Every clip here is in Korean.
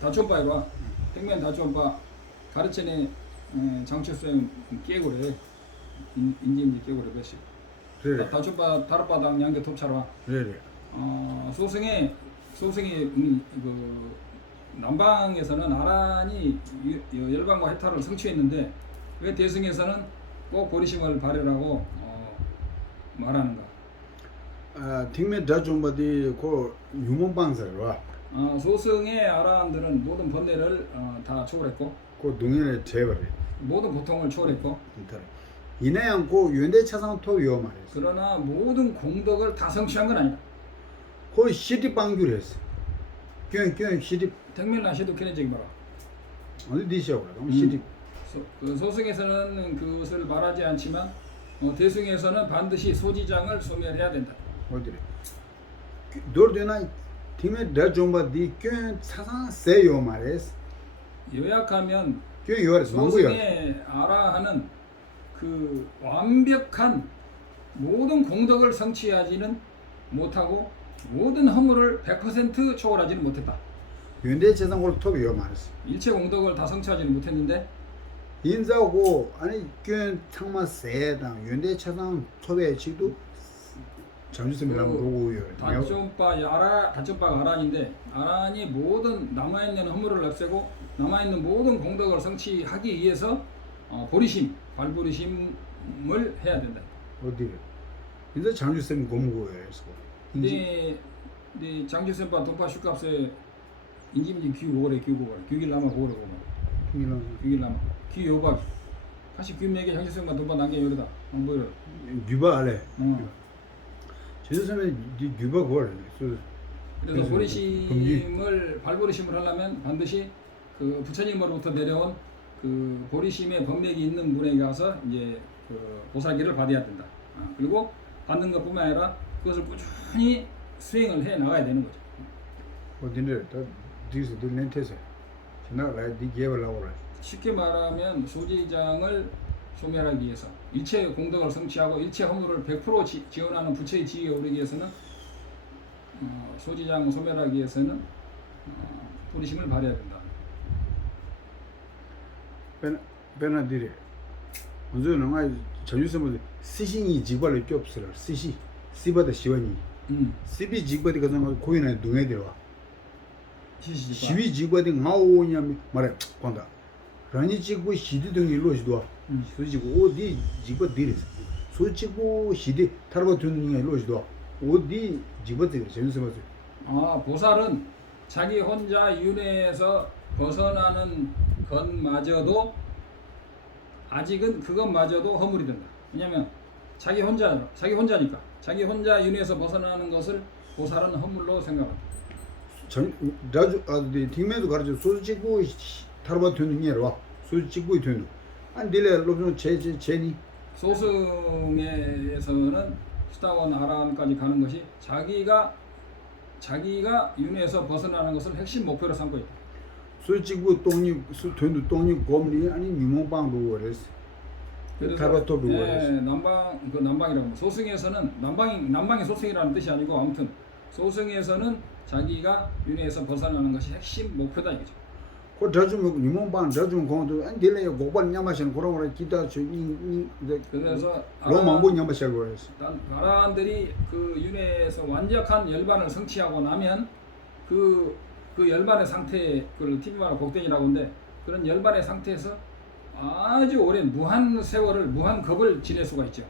다촌바이로 백면 다촌바 가르치네 장치수행 깨고래 인지임지 깨고래 배시 그래. 다촌바 다락바당 양계 톱차로 그래. 소승이 그 남방에서는 아란이 열방과 해탈을 성취했는데 왜 대승에서는 꼭 보리심을 발휘라고 말하는가? 팅메 다좀바디 고 유mon방사로 소승의 아란들은 모든 번뇌를 다 초월했고 고 동현의 제벌이 모든 고통을 초월했고 이내양 고 연대 차상 토요 말이야. 그러나 모든 공덕을 다 성취한 건 아니다. 고 시디 방규했어. 경 시디 택밀라시도 캐내지기 봐라. 어디 디셔 그래. 시디 그 소승에서는 그것을 말하지 않지만 대승에서는 반드시 소지장을 소멸해야 된다. 어디래. 돌되나 팅메 다좀바디 경 차상 세요 말이야. 요약하면 경 요르스 망고요. 소승의 아라하는 그 완벽한 모든 공덕을 성취하지는 못하고 모든 허물을 100% 초월하지는 못했다. 연대 차상 고 토요 말이야. 일체 공덕을 다 성취하지는 못했는데 인자고 아니 경 창마 세당 연대 차상 토배 지도 잠시만이라고 보고요. 다촌바가 아란인데 아란이 모든 남아있는 허물을 없애고 남아있는 모든 공덕을 성취하기 위해서 보리심, 발보리심을 해야 된다. 어디래? 인자 잠시만 고무고요. 근데 장주선바 동파 슈값에 인지민지 귀길 남아 고래 귀길 남아 귀 요박 다시 귀 매게 장주선바 동파 남게 요르다 안 보여. 유바 알래. 제주섬에 유바 걸. 그래서 보리심을 발보리심을 하려면 반드시 그 부처님으로부터 내려온 그 보리심의 법맥이 있는 분에게 가서 이제 그 보살기를 받아야 된다. 그리고 받는 것뿐만 아니라 그것을 꾸준히 수행을 해 나가야 되는 거죠. 어디래? 다 뒤에서 들 렌테서. 지나가 디 개발하고 그래. 쉽게 말하면 소지장을 소멸하기 위해서 일체 공덕을 성취하고 일체 허물을 100% 지원하는 부처의 지위에 오르기 위해서는 소지장 소멸하기 위해서는 보리심을 발휘해야 된다. 베나디래. 언제는 아 전유섬을 시신이 지발을 겹스러. 시바다 시원이. 시비 지바디 가서 고인에 동해 들어와. 시비 지바디 나오냐 말해. 건다. 라니 지고 시디 등이 로시도. 소지고 어디 지바디리. 소지고 시디 타르바 두는 게 로시도. 어디 지바디 전유섬을. 보살은 자기 혼자 윤회에서 벗어나는 것마저도 아직은 그것마저도 허물이 된다. 왜냐하면 자기 혼자니까 자기 혼자 윤회에서 벗어나는 것을 보살은 허물로 생각한다. 라주 딩메도 가르쳐 소지고 타르바 두는 게 와. 소지고 두는. 안 딜레 로는 제니 소승에서는 수다원 아라한까지 가는 것이 자기가 윤회에서 벗어나는 것을 핵심 목표로 삼고 있다. 소지고 똥이 돈도 똥이 곰니 아니 유몽방도 그랬어. 타르바토도 그랬어. 남방이라고 소승에서는 남방이 소승이라는 뜻이 아니고 아무튼 소승에서는 자기가 윤회에서 벗어나는 것이 핵심 목표다 이거죠. 그 저주면 유몽방 저주면 공도 안 딜레 고발 냠마시는 그런 거를 기타 그래서 로망고 냠마시고 그랬어. 아라한들이 그 윤회에서 완벽한 열반을 성취하고 나면 그 열반의 상태, 그걸 TV만으로 곡된이라고 하는데 그런 열반의 상태에서 아주 오랜 무한 세월을 무한 겁을 지낼 수가 있죠.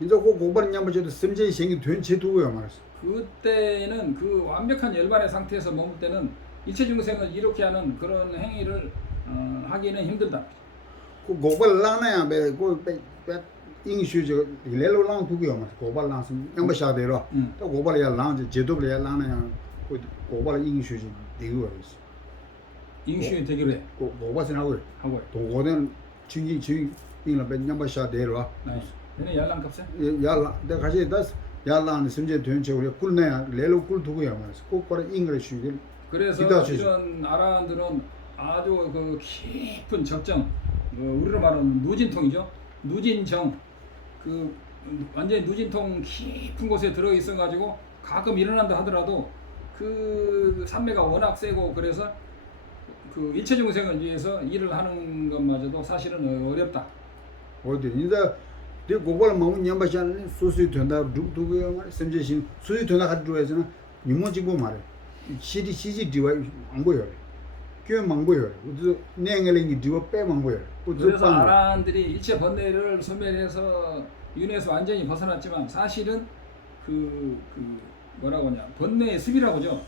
이제 그 고발 냠마시도 심지어 생기 된 제도야 말았어. 그때는 그 완벽한 열반의 상태에서 머물 때는 일체 중생을 이렇게 하는 그런 행위를 하기는 힘들다. 그 고발 라나야 배고 잉슈저 일레로랑 두고요 말았어. 고발 라스 냠마샤데로. 또 고발이야 라ン제도블이야 라나야 그 고발 잉슈지 되고 그랬어. 잉슈 되기로 해. 고발은 하고 하고. 동고는 중기 이나 배 냠마샤데로. 얘네 yar랑값에? 야라 내가 같이 다스 야라는 심지어 된체 우리 꿀내야 레로 꿀 두고야 말았어. 꼭 거래 잉글리시 그래서 이런 아라한들은 아주 그 깊은 적정, 우리로 말하는 누진통이죠. 누진정, 완전히 누진통 깊은 곳에 들어 있어가지고 가끔 일어난다 하더라도 그 산매가 워낙 세고 그래서 그 일체 중생을 위해서 일을 하는 것마저도 사실은 어렵다. 어디 인자 내 고발 마음 냠바지 않는 소수이 된다 누구야 말 sem제신 소수이 된다 가지고 해서는 이모지고 말해 시지 디와 안 보여 꽤 망보여 우리 내행을이 디와 빼 망보여 그래서 아라한들이 일체 번뇌를 소멸해서 윤회에서 완전히 벗어났지만 사실은 그 뭐라고 하냐 번뇌의 습이라고 하죠.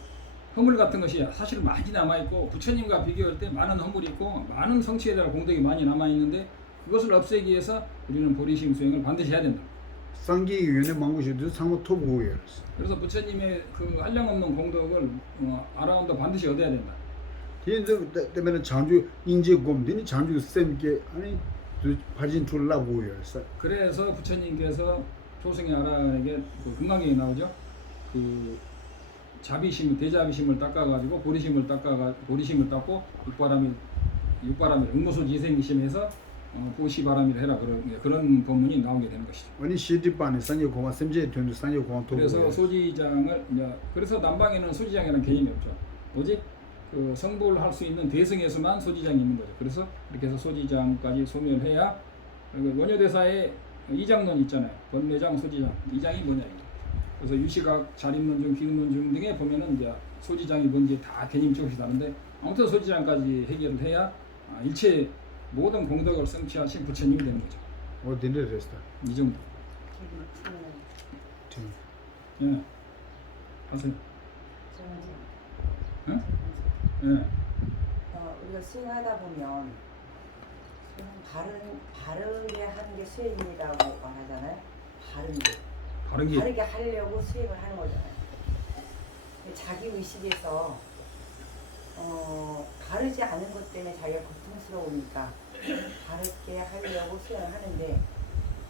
허물 같은 것이 사실 많이 남아있고 부처님과 비교할 때 많은 허물이 있고 많은 성취에 대한 공덕이 많이 남아있는데 그것을 없애기 위해서 우리는 보리심 수행을 반드시 해야 된다. 상기 위원회 망고시도 상호 토부고요. 그래서 부처님의 그 한량없는 공덕을 아라운드 반드시 얻어야 된다. 이제 때문에 장주 인제 곰들이 장주 쌤께 아니 파진 둘라고요. 그래서 부처님께서 초승의 아라에게 그 금강경에 나오죠. 그 자비심 대자비심을 닦아가지고 보리심을 닦고 육바람이 응무소지생심해서 보시바람이라 해라 그런 법문이 나오게 되는 것이죠. 아니 시디반에 산이 고마 쌤제 된도 산이 고마 토부. 그래서 소지장을 그래서 남방에는 소지장이라는 개념이 없죠. 오직 그 성불을 할 수 있는 대승에서만 소지장이 있는 거죠. 그래서 이렇게 해서 소지장까지 소멸해야 원효대사의 이장론 있잖아요. 번뇌장, 소지장 이장이 뭐냐 이거. 그래서 유시각, 자립론중, 기능론중 등에 보면은 이제 소지장이 뭔지 다 개념 조금씩 다른데 아무튼 소지장까지 해결을 해야 일체 모든 공덕을 성취하신 부처님이 되는 거죠. 어디를 했다. 이 정도. 예. 하세요. 응? 예. 우리가 수행하다 보면 바르게 하는 게 수행이라고 말하잖아요. 바르게 하려고 수행을 하는 거잖아요. 자기 의식에서 바르지 않은 것 때문에 자기가 고통스러우니까 바르게 하려고 수행을 하는데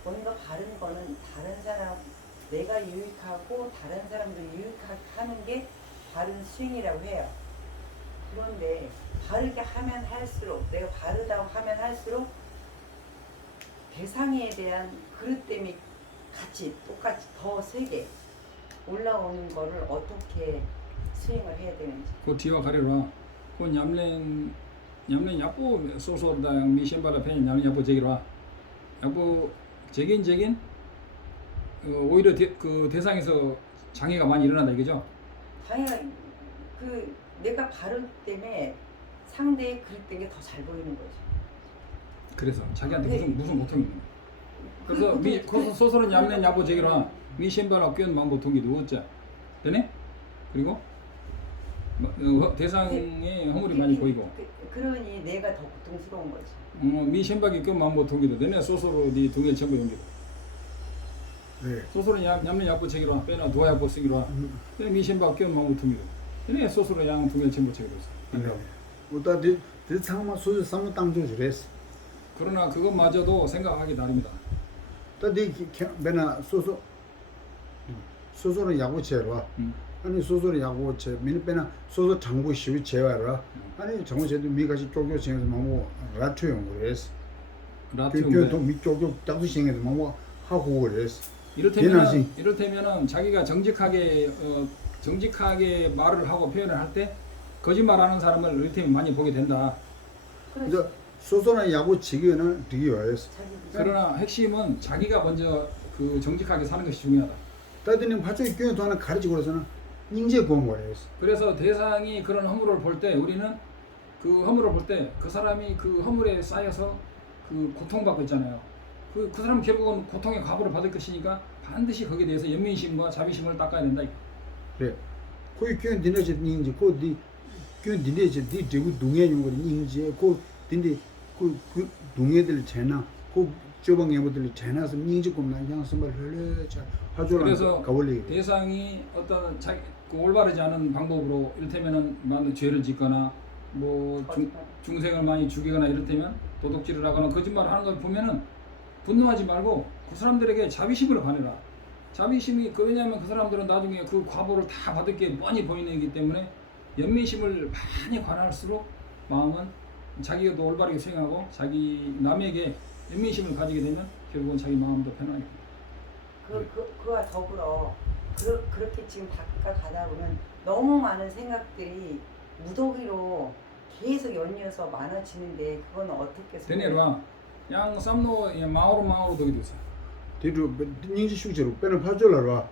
뭔가 바른 거는 다른 사람 내가 유익하고 다른 사람도 유익하게 하는 게 바른 수행이라고 해요. 그런데 바르게 하면 할수록 내가 바르다고 하면 할수록 대상에 대한 그릇됨이 똑같이 더 세게 올라오는 거를 어떻게 수행을 해야 되는지. 그 뒤와 가려라. 그 냠랭 약보 소소다 미셴바라 펜 냠랭 약보 제기라. 약보 제긴 오히려 그 대상에서 장애가 많이 일어난다 이거죠. 당연히 내가 바른 때문에 상대의 그릇된 게 더 잘 보이는 거지. 그래서 자기한테 무슨 고통이 있는 거야. 그래서 소설은 얌낸 야보 제기라 미셴바라 꿰은 망보통이 누웠자 되네? 그리고 대상에 허물이 많이 보이고 그러니 내가 더 고통스러운 거지. 미셴바기 꿰은 망보통이도 되네. 소설로 네 동일 전부 연기도 네. 소설은 얌낸 야보 제기라 빼나 도와 야보 쓰기라 미셴바 꿰은 망보통이도 되네. 소설로 양 동일 전부 제기로 네. 우다 상마 소주 상마 땅도 그랬어. 그러나 그것마저도 생각하기 나름이다. 또네 맨나 소소는 야구체로 아니 소소는 야구체 민배나 소소 장부 시위 제와라 아니 정부제도 미가지 쪼교 생에서 뭐 라투용 그랬어. 라투교 미쪼교 딱두 생에서 뭐 하고 그랬어. 이를테면은 자기가 정직하게 말을 하고 표현을 할 때 거짓말하는 사람을 이를테면 많이 보게 된다. 그래서 소소한 야구 지기는 되게 어려웠어. 그러나 핵심은 자기가 먼저 그 정직하게 사는 것이 중요하다. 따드님 파초의 교회도 하나 가르치고 그래서는 인제 구한 거예요. 그래서 대상이 그런 허물을 볼 때 우리는 그 허물을 볼 때 그 사람이 그 허물에 쌓여서 그 고통받고 있잖아요. 그 사람 결국은 고통의 과보를 받을 것이니까 반드시 거기에 대해서 연민심과 자비심을 닦아야 된다. 그래. 거기 교회 니네지 인지 거기 교회 니네지 니 되고 동해용 거 인지 그 근데 그 동해들 재나 그 저방 애들이 재나서 인지 겁나 양선발 흘려자 하조라 그래서 가볼리 대상이 어떤 자기 그 올바르지 않은 방법으로 이를테면은 많은 죄를 짓거나 뭐 중생을 많이 죽이거나 이를테면 도둑질을 하거나 거짓말을 하는 걸 보면은 분노하지 말고 그 사람들에게 자비심을 가내라. 자비심이 왜냐하면 그 사람들은 나중에 그 과보를 다 받을 게 뻔히 보이기 때문에 연민심을 많이 관할수록 마음은 자기가 더 올바르게 수행하고 자기 남에게 연민심을 가지게 되면 결국은 자기 마음도 편하게 됩니다. 그와 더불어 그렇게 지금 가다 보면 너무 많은 생각들이 무더기로 계속 연이어서 많아지는데 그건 어떻게 되네라 양 쌈노 마오로 되게 됐어. 뒤로 닝지 슈지로 빼는 파줄라라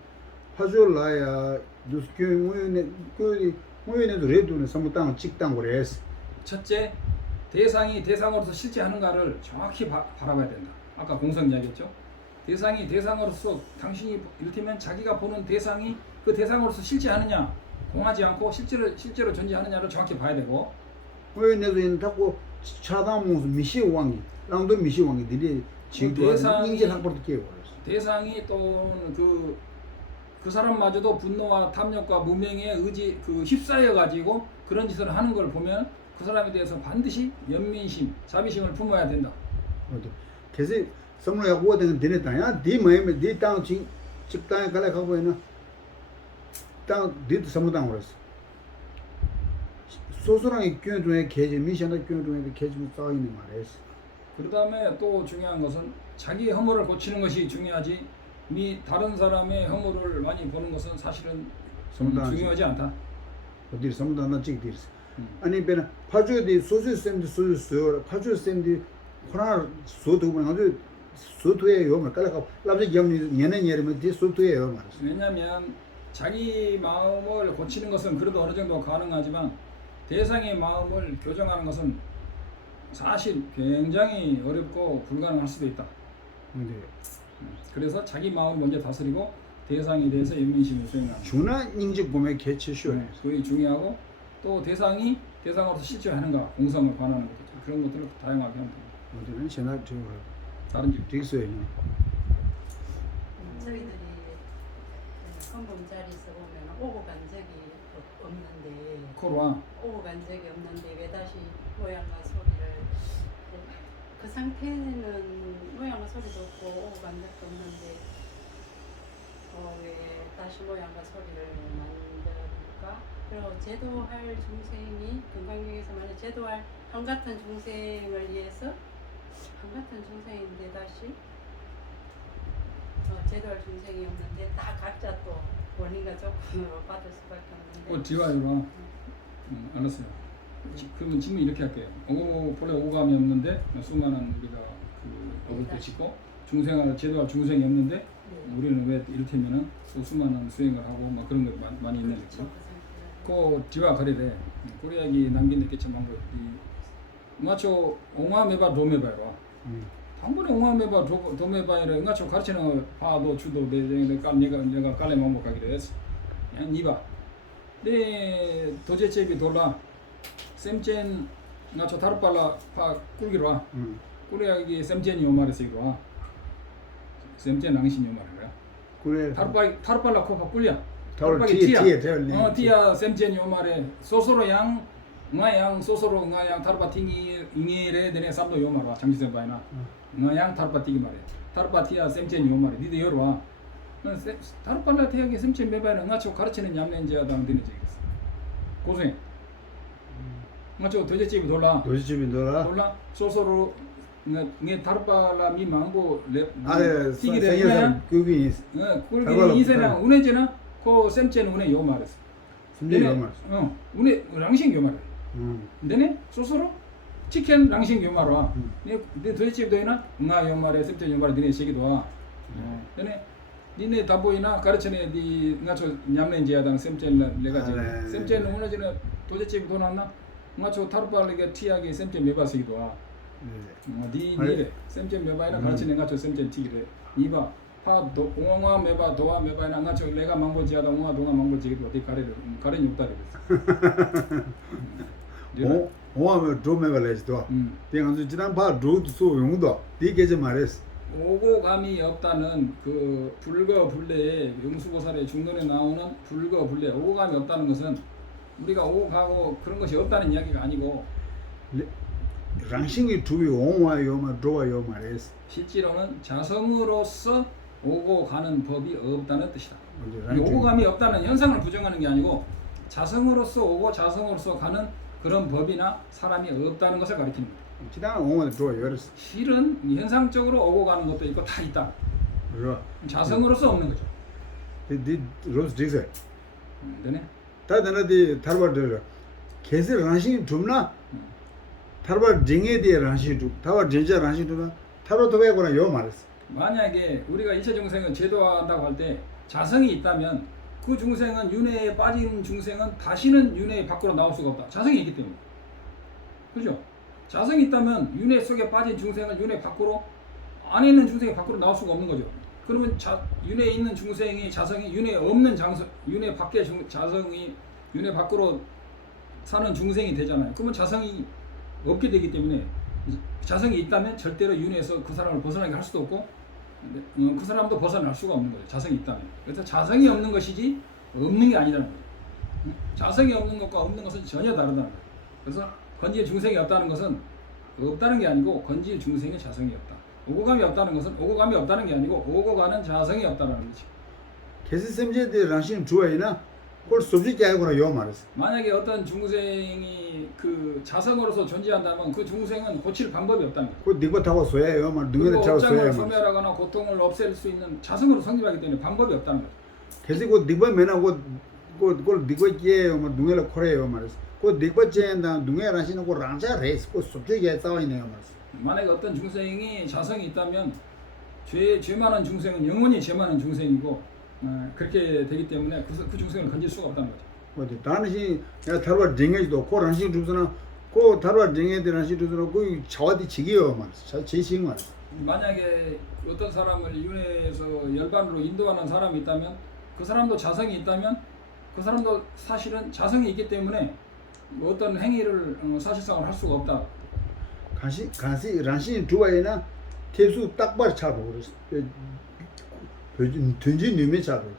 파줄라야 두스 교회네 교회네도 레도는 사무땅 찍당 그래스 첫째, 대상이 대상으로서 실제하는가를 정확히 바라봐야 된다. 아까 공성 이야기했죠. 대상이 대상으로서 당신이 이를테면 자기가 보는 대상이 그 대상으로서 실제하느냐, 공하지 않고 실제로 존재하느냐를 정확히 봐야 되고. 교회네도 인 타고 차다무스 미시왕이 랑도 미시왕이 들이 지도 인제 한번도 깨고 대상이 또는 그 사람마저도 분노와 탐욕과 무명의 의지 휩싸여 가지고 그런 짓을 하는 걸 보면 그 사람에 대해서 반드시 연민심, 자비심을 품어야 된다. 그래서 성로야 고된 되네다야 네 마음에 네 땅 직당에 갈래 가고 있나 땅 네도 사무당 그랬어 소소랑이 교회 중에 계지 미션의 교회 중에 계지면 싸 있는 말이었어. 그 다음에 또 중요한 것은 자기 허물을 고치는 것이 중요하지 다른 사람의 허물을 많이 보는 것은 사실은 중요하지 않다. 어디 사무당 나 찍기 있어. 아니 배나 파주디 소수쌤도 소수 파주쌤도 코로나 소도 보면 아주 소도예요. 말 깔아가 라비 경리 년에 예르면 뒤 소도예요. 말이야. 왜냐하면 자기 마음을 고치는 것은 그래도 어느 정도 가능하지만 대상의 마음을 교정하는 것은 사실 굉장히 어렵고 불가능할 수도 있다. 그래서 자기 마음을 먼저 다스리고 대상에 대해서 연민심을 수행하는 주나 인직 보면 개체쇼. 그게 중요하고 또 대상이 대상으로서 실제하는가 공성을 관하는 것들 그런 것들을 다양하게 하면 됩니다. 어디는 제나 저 다른 집 되겠어요. 저희들이 헌금자리에서 보면 오고 간 적이 없는데 코로나 오고 간 적이 없는데 왜 다시 모양과 소리를 그 상태는 모양과 소리도 없고 오고 간 적도 없는데 왜 다시 모양과 소리를 만들까? 그리고 제도할 중생이 금강경에서 만약 제도할 한같은 중생을 위해서 한같은 중생인데 다시 제도할 중생이 없는데 다 각자 또 원인과 조건으로 받을 수밖에 없는데 지와요라 알았어요. 그러면 질문 이렇게 할게요. 본래 오감이 없는데 수많은 우리가 어릴 때 짓고 중생을 제도할 중생이 없는데 네. 우리는 왜 이를테면은 또 수많은 수행을 하고 막 그런 것 많이 있는 거죠. 그 지와 그래래 코리아기 남긴 데께참 한거 응아초 옹화메바 도메바라 당번에 옹화메바 도메바이라 응아초 가르치는 파도 주도 내가 깔래 먹먹하기로 했어. 그냥 니바 네 도제체비 돌라 샘첸 응아초 다르팔라 파 꿀기로 와 코리아기 샘첸이 오마르스 이로 와 샘첸 낭신이 오마르라 그래. 다르팔라 코파 꿀이야 타월 티에 되었네. 티야 샘첸이 오마레 소소로 양 응아양 소소로 응아양 타르바팅이 잉에레 되네 삼도 요마라 장지선 바이나 응아양 타르바티기 말해 타르바티야 샘첸이 요마레 니도 여러와 타르팔라 태양이 샘첸 메바이나 응아초 가르치는 얌렌제야당 되는 제겠어 고생 응아초 도제집이 돌라 도시집이 놀아. 돌라 소소로 네 타르팔라 미망고 레 아예 티기레 생여서 그게 꿀기 이세랑 운해제나 코 샘첸 운해 요마레스 심지어 요말. 운해 랑신 요마레 근데네 소소로 치킨 랑신 요마로 네 도대체도 있나 응아 요마레 셉제 요마레 니네 시기도 와 근데 니네 다 보이나 가르치네 니 응아초 냠렌지야당 셈첸 내가 지금 셈첸 오늘전에 도대체 돈 왔나 응아초 타르팔리게 티하게 셈첸 메바시기도 와 니네 셈첸 메바이나 가르치네 응아초 셈첸 티기래 니바 파도 옹화 메바 도와 메바이나 응아초 내가 망보지야다 옹화 동아 망보지기도 어디 가래는 없다 그랬어 오하면 드로메발레스도. 내가 지난 봐 드로도 소 용도. 되게 말했어. 오고 감이 없다는 그 불거불례의 용수보살의 중론에 나오는 불거불례 오고 감이 없다는 것은 우리가 오고 가고 그런 것이 없다는 이야기가 아니고 랑싱이 두비 옹화요마 드로와요 말했어. 실제로는 자성으로서 오고 가는 법이 없다는 뜻이다. 오고 감이 없다는 현상을 부정하는 게 아니고 자성으로서 오고 자성으로서 가는 그런 법이나 사람이 없다는 것을 가리키는 거다. 지난 옹화 드로와요. 실은 현상적으로 오고 가는 것도 있고 다 있다. 자성으로서 없는 거죠. 디 로스 디세. 되네. 다다나디 타르바들 계속 란신 줍나 타르바 쟁에디 란신 줍 타바 쟁자 란신 줍나 타르도 배거나 요 말했어. 만약에 우리가 일체 중생을 제도화한다고 할 때 자성이 있다면 그 중생은 윤회에 빠진 중생은 다시는 윤회 밖으로 나올 수가 없다. 자성이 있기 때문에. 그죠? 자성이 있다면 윤회 속에 빠진 중생은 윤회 밖으로 안에 있는 중생이 밖으로 나올 수가 없는 거죠. 그러면 윤회에 있는 중생이 자성이 윤회 없는 윤회 밖에 자성이 윤회 밖으로 사는 중생이 되잖아요. 그러면 자성이 없게 되기 때문에 자성이 있다면 절대로 윤회에서 그 사람을 벗어나게 할 수도 없고 그 사람도 벗어날 수가 없는 거죠. 자성이 있다면. 그래서 자성이 없는 것이지 없는 게 아니라는 거죠. 자성이 없는 것과 없는 것은 전혀 다르다는 거죠. 그래서 건지의 중생이 없다는 것은 없다는 게 아니고 건지의 중생의 자성이 없다. 오고 감이 없다는 것은 오고 감이 없다는 게 아니고 오고 가는 자성이 없다는 거지. 계속 셈제디 란신 주어이나 그걸 소비게 하거나 요 말했어. 만약에 어떤 중생이 그 자성으로서 존재한다면 그 중생은 고칠 방법이 없다는 거죠. 그 니고 타고 소야요 말 그리고 능력을 타고 업장을 소야요 말. 소멸하거나 고통을 없앨 수 있는 자성으로 성립하기 때문에 방법이 없다는 거죠. 계속 그 니고 메나고 그걸 니고 끼에요 말 능력을 코래요 말했어. 그 니고 제나 능력 란신은 그 란자 레스 그 소비게 싸워이네요 말했어. 만약에 어떤 중생이 자성이 있다면 죄 많은 중생은 영원히 죄 많은 중생이고 그렇게 되기 때문에 그 중생을 건질 수가 없다는 거죠. 어디 다시 내가 타르바 쟁에도 그 란신 주스나 그 타르바 쟁에디 란신 주스나 그 차와디 지기요 말했어. 제신 말했어. 만약에 어떤 사람을 윤회에서 열반으로 인도하는 사람이 있다면 그 사람도 자성이 있다면 그 사람도 사실은 자성이 있기 때문에 어떤 행위를 사실상으로 할 수가 없다. 간시 란신 주어이나 태수 딱발 차고 그랬어. 던지 님의 차고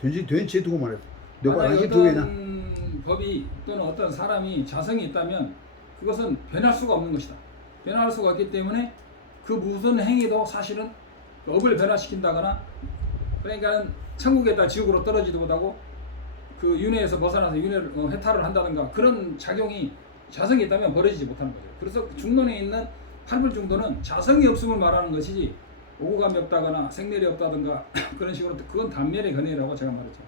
던지 두고 말했어. 내가 만약에 란신 주어이나 어떤 법이 또는 어떤 사람이 자성이 있다면 그것은 변할 수가 없는 것이다. 변할 수가 없기 때문에 그 무슨 행위도 사실은 업을 변화시킨다거나 그러니까 천국에다 지옥으로 떨어지도 못하고 그 윤회에서 벗어나서 윤회를 해탈을 한다든가 그런 작용이 자성이 있다면 벌어지지 못하는 거죠. 그래서 중론에 있는 팔불중도는 자성이 없음을 말하는 것이지 오고감이 없다거나 생멸이 없다든가 그런 식으로 그건 단멸의 견해라고 제가 말했죠.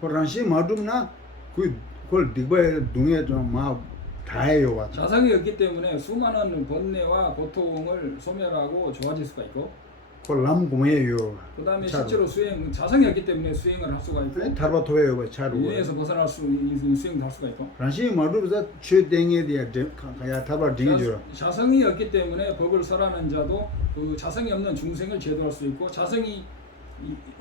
그 란신 마dum나 그걸 니고에 능에 좀막 다해요 와. 자성이 없기 때문에 수많은 번뇌와 고통을 소멸하고 좋아질 수가 있고 콜람 고메요. 그 다음에 실제로 자성이 없기 때문에 수행을 할 수가 있고 타르바토에요 봐 차로. 윤회에서 벗어날 수 있는 수행도 할 수가 있고 란신 마dum자 최댕에 대해 가야 타르바 딩이죠. 자성이 없기 때문에 법을 설하는 자도 그 자성이 없는 중생을 제도할 수 있고 자성이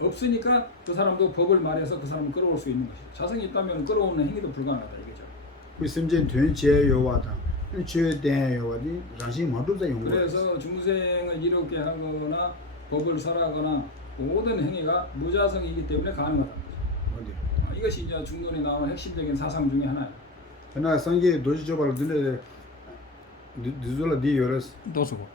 없으니까 그 사람도 법을 말해서 그 사람을 끌어올 수 있는 것이죠. 자성이 있다면 끌어오는 행위도 불가능하다 이거죠. 그 심진 된제요 와다. 최댕요 와디 란신 마dum자 용. 그래서 중생을 이롭게 하거나 법을 설하거나 모든 행위가 무자성이기 때문에 가능하다는 거죠. 어디? 이것이 이제 중론에 나오는 핵심적인 사상 중에 하나예요. 그러나 성계 도시 조발을 들려 늦을라 디 요레스. 도수고.